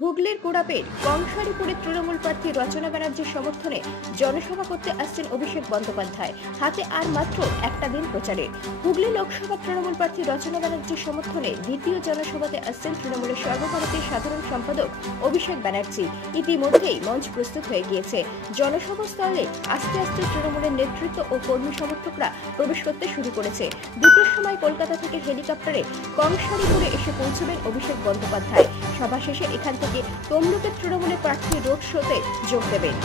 হুগলির কোড়াপের কংসারীপুরে তৃণমূল প্রার্থী রচনা ব্যানার্জির সমর্থনে জনসভা করতে আসছেন অভিষেক বন্দ্যোপাধ্যায়। হাতে আর মাত্র একটা দিন প্রচারের। হুগলি লোকসভা তৃণমূল প্রার্থী রচনা ব্যানার্জির সমর্থনে দ্বিতীয় জনসভাতে আসছেন তৃণমূলের সর্বভারতীয় সাধারণ সম্পাদক অভিষেক ব্যানার্জি। ইতিমধ্যেই মঞ্চ প্রস্তুত হয়ে গিয়েছে। জনসভা স্থলে আস্তে আস্তে তৃণমূলের নেতৃত্ব ও কর্মী সমর্থকরা প্রবেশ করতে শুরু করেছে। দুটোর সময় কলকাতা থেকে হেলিকপ্টারে কংসারীপুরে এসে পৌঁছবেন অভিষেক বন্দ্যোপাধ্যায়। সভা শেষে এখান থেকে তমলুকের তৃণমূলের প্রার্থী রোড শোতে যোগ দেবেন।